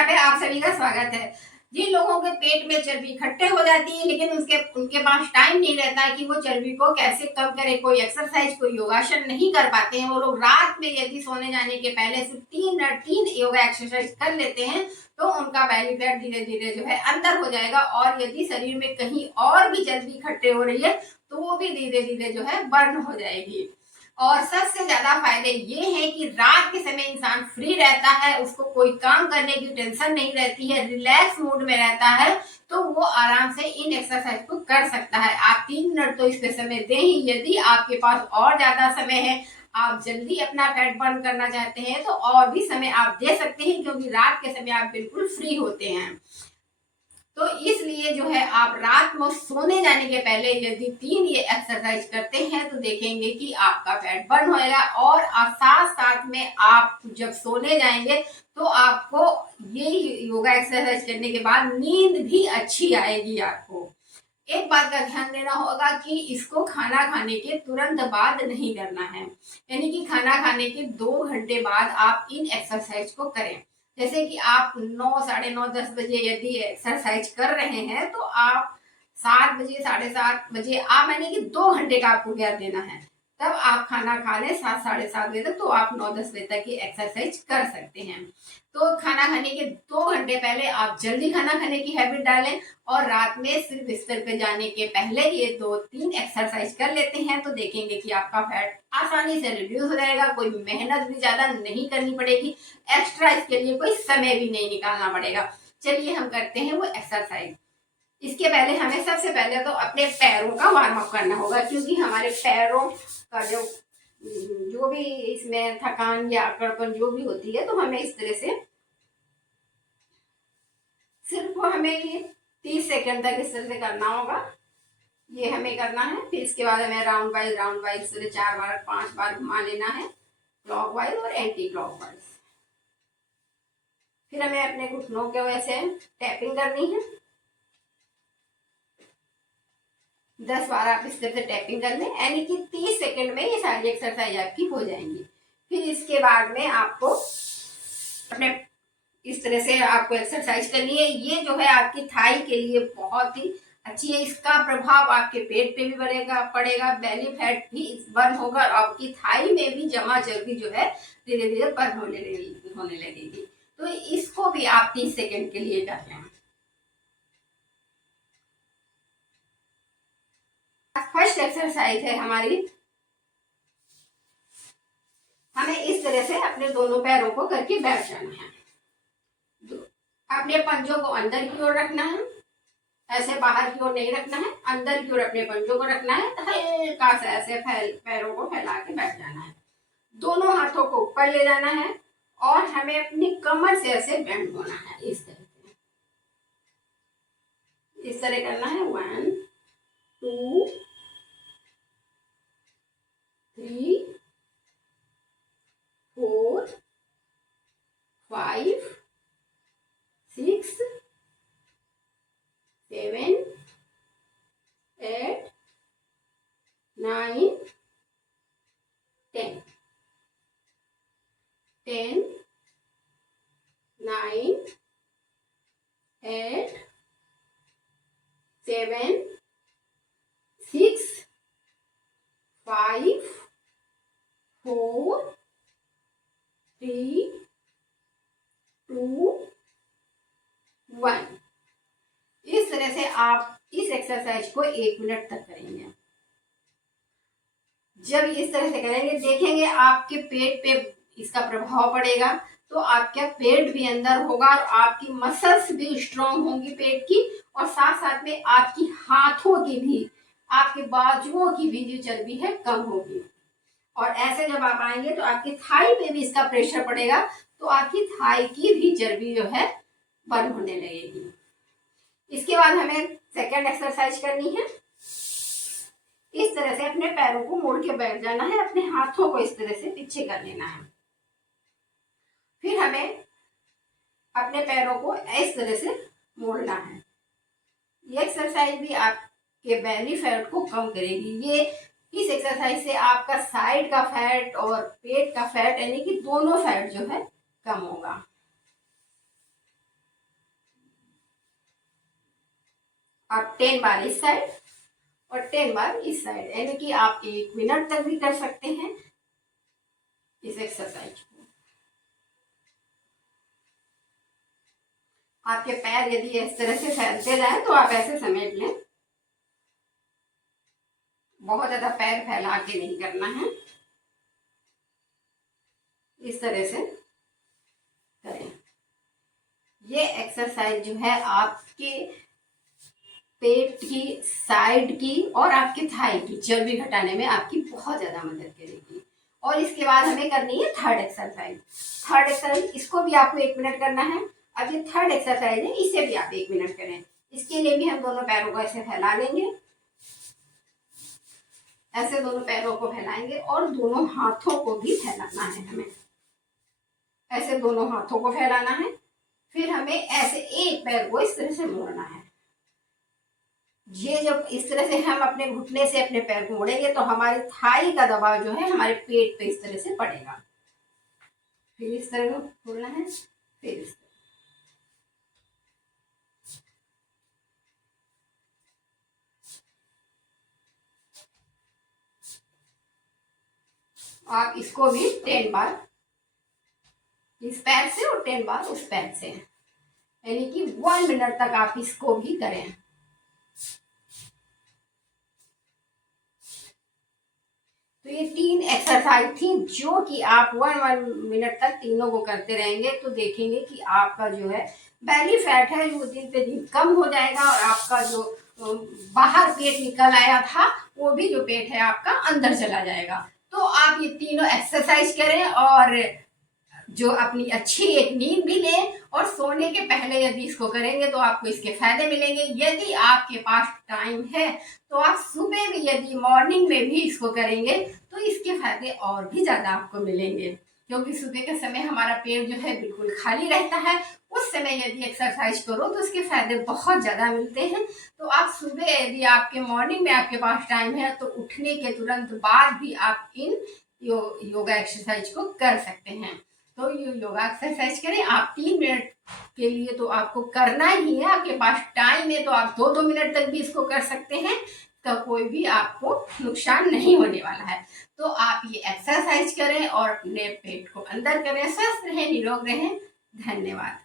Channel पे आप सभी का स्वागत है। जिन लोगों के पेट में चर्बी इकट्ठे हो जाती है लेकिन उनके पास टाइम नहीं रहता है कि वो चर्बी को कैसे कम करें, कोई एक्सरसाइज कोई योगासन नहीं कर पाते हैं, वो लोग रात में यदि सोने जाने के पहले सिर्फ 3 योगा एक्सरसाइज कर लेते हैं तो उनका बेली फैट धीरे धीरे जो है अंदर हो जाएगा। और यदि शरीर में कहीं और भी चर्बी इकट्ठे हो रही है तो वो भी धीरे धीरे जो है बर्न हो जाएगी। और सबसे ज्यादा फायदे ये हैं कि रात के समय इंसान फ्री रहता है, उसको कोई काम करने की टेंशन नहीं रहती है, रिलैक्स मूड में रहता है, तो वो आराम से इन एक्सरसाइज को कर सकता है। आप 3 मिनट तो इस पे समय दें ही। यदि आपके पास और ज्यादा समय है, आप जल्दी अपना फैट बर्न करना चाहते हैं तो और भी समय आप दे सकते हैं, क्योंकि रात के समय आप बिल्कुल फ्री होते हैं। तो इसलिए जो है आप रात में सोने जाने के पहले यदि 3 ये एक्सरसाइज करते हैं तो देखेंगे कि आपका फैट बर्न होएगा। और साथ साथ में आप जब सोने जाएंगे तो आपको ये योगा एक्सरसाइज करने के बाद नींद भी अच्छी आएगी। आपको एक बात का ध्यान देना होगा कि इसको खाना खाने के तुरंत बाद नहीं करना है, यानी कि खाना खाने के 2 घंटे बाद आप इन एक्सरसाइज को करें। जैसे कि आप 9, साढ़े 9, 10 बजे यदि एक्सरसाइज कर रहे हैं तो आप 7 बजे, साढ़े 7 बजे आप यानी कि 2 घंटे का आपको गैप देना है। तब आप खाना खा लें 7, साढ़े 7 बजे तक, तो आप 9, 10 बजे तक की एक्सरसाइज कर सकते हैं। तो खाना खाने के 2 घंटे पहले आप जल्दी खाना खाने की हैबिट डालें और रात में सिर्फ बिस्तर पे जाने के पहले ये 2-3 एक्सरसाइज कर लेते हैं तो देखेंगे कि आपका फैट आसानी से रिड्यूस हो जाएगा। कोई मेहनत भी ज्यादा नहीं करनी पड़ेगी, एक्स्ट्रा इसके लिए कोई समय भी नहीं निकालना पड़ेगा। चलिए हम करते हैं वो एक्सरसाइज। इसके पहले हमें सबसे पहले तो अपने पैरों का वार्म अप करना होगा, क्योंकि हमारे पैरों का जो भी इसमें थकान या अकड़पन जो भी होती है तो हमें इस तरह से सिर्फ हमें ये 30 सेकंड तक इस तरह से करना होगा। ये हमें करना है। फिर इसके बाद हमें राउंड वाइज इस तरह 4 बार 5 बार घुमा लेना है, क्लॉकवाइज और एंटी क्लॉकवाइज। फिर हमें अपने घुटनों के वैसे टैपिंग करनी है। 10 बार आप इस तरह से टैपिंग कर लें, यानी कि 30 सेकंड में ये सारी एक्सरसाइज आपकी हो जाएंगी। फिर इसके बाद में आपको अपने इस तरह से आपको एक्सरसाइज करनी है। ये जो है आपकी थाई के लिए बहुत ही अच्छी है। इसका प्रभाव आपके पेट पे भी पड़ेगा, बेली फैट भी बर्न होगा और आपकी थाई में भी जमा चर्बी जो है धीरे धीरे बर्न होने लगेगी। तो इसको भी आप 30 सेकंड के लिए कर लें। फर्स्ट एक्सरसाइज है हमारी, हमें इस तरह से अपने दोनों पैरों को करके बैठ जाना है। अपने पंजों को अंदर की ओर रखना है, ऐसे बाहर की ओर नहीं रखना है, अंदर की ओर अपने पंजों को रखना है। हल्का सा ऐसे पैरों को फैला के बैठ जाना है। दोनों हाथों को ऊपर ले जाना है और हमें अपनी कमर से ऐसे बेंड होना है। इस तरह करना है। 1, 2, 3, 4, 5, 6, 7, 8, 9, 10, 10, 9, 8, 7, 6, 5, 4, 3, 2, 1। इस तरह से आप इस एक्सरसाइज को 1 मिनट तक करेंगे। जब इस तरह से करेंगे देखेंगे आपके पेट पे इसका प्रभाव पड़ेगा, तो आपका पेट भी अंदर होगा और आपकी मसल्स भी स्ट्रांग होंगी पेट की, और साथ साथ में आपकी हाथों की भी, आपके बाजुओं की भी जो चर्बी है कम होगी। और ऐसे जब आप आएंगे तो आपकी थाई पे भी इसका प्रेशर पड़ेगा, तो आपकी थाई की भी चर्बी जो है बर्न होने लगेगी। इसके बाद हमें सेकंड एक्सरसाइज करनी है। इस तरह से अपने पैरों को मोड़ के बैठ जाना है, अपने हाथों को इस तरह से पीछे कर लेना है। फिर हमें अपने पैरों को इस तरह से मोड़ना है। ये एक्सरसाइज भी आपके बेली फैट को कम करेगी। ये इस एक्सरसाइज से आपका साइड का फैट और पेट का फैट यानी कि दोनों फैट जो है कम होगा। आप 10 बार इस साइड और 10 बार इस साइड, यानी कि आप 1 मिनट तक भी कर सकते हैं इस एक्सरसाइज को। आपके पैर यदि इस तरह से फैलते जाए तो आप ऐसे समेट लें, बहुत ज्यादा पैर फैला के नहीं करना है, इस तरह से करें। ये एक्सरसाइज जो है आपके पेट की, साइड की और आपके थाई की चर्बी घटाने में आपकी बहुत ज्यादा मदद करेगी। और इसके बाद हमें करनी है थर्ड एक्सरसाइज। थर्ड एक्सरसाइज, इसको भी आपको 1 मिनट करना है। अब ये थर्ड एक्सरसाइज है, इसे भी आप 1 मिनट करें। इसके लिए भी हम दोनों पैरों को ऐसे फैला लेंगे, ऐसे दोनों पैरों को फैलाएंगे और दोनों हाथों को भी फैलाना है हमें, ऐसे दोनों हाथों को फैलाना है। फिर हमें ऐसे एक पैर को इस तरह से मोड़ना है। ये जब इस तरह से हम अपने घुटने से अपने पैर को मोड़ेंगे तो हमारी थाई का दबाव जो है हमारे पेट पे इस तरह से पड़ेगा। फिर इस तरह को खोलना है, फिर इस तरह। आप इसको भी 10 बार इस पैर से और 10 बार उस पैर से, यानी कि 1 मिनट तक आप इसको भी करें। तो ये 3 एक्सरसाइज थी जो कि आप 1 मिनट तक तीनों को करते रहेंगे तो देखेंगे कि आपका जो है बैली फैट है वो दिन पे दिन कम हो जाएगा और आपका जो बाहर पेट निकल आया था वो भी जो पेट है आपका अंदर चला जाएगा। तो आप ये तीनों एक्सरसाइज करें और जो अपनी अच्छी एक नींद भी लें और सोने के पहले यदि इसको करेंगे तो आपको इसके फायदे मिलेंगे। यदि आपके पास टाइम है तो आप सुबह भी यदि मॉर्निंग में भी इसको करेंगे तो इसके फायदे और भी ज्यादा आपको मिलेंगे, क्योंकि सुबह के समय हमारा पेट जो है बिल्कुल खाली रहता है। उस समय यदि एक्सरसाइज करो तो इसके फायदे बहुत ज्यादा मिलते हैं। तो आप सुबह यदि आपके मॉर्निंग में आपके पास टाइम है तो उठने के तुरंत बाद भी आप इन योगा एक्सरसाइज को कर सकते हैं। तो योगा एक्सरसाइज करें आप 3 मिनट के लिए, तो आपको करना ही है। आपके पास टाइम है तो आप 2-2 मिनट तक भी इसको कर सकते हैं, तो कोई भी आपको नुकसान नहीं होने वाला है। तो आप ये एक्सरसाइज करें और अपने पेट को अंदर करें। स्वस्थ रहें, निरोग रहें। धन्यवाद।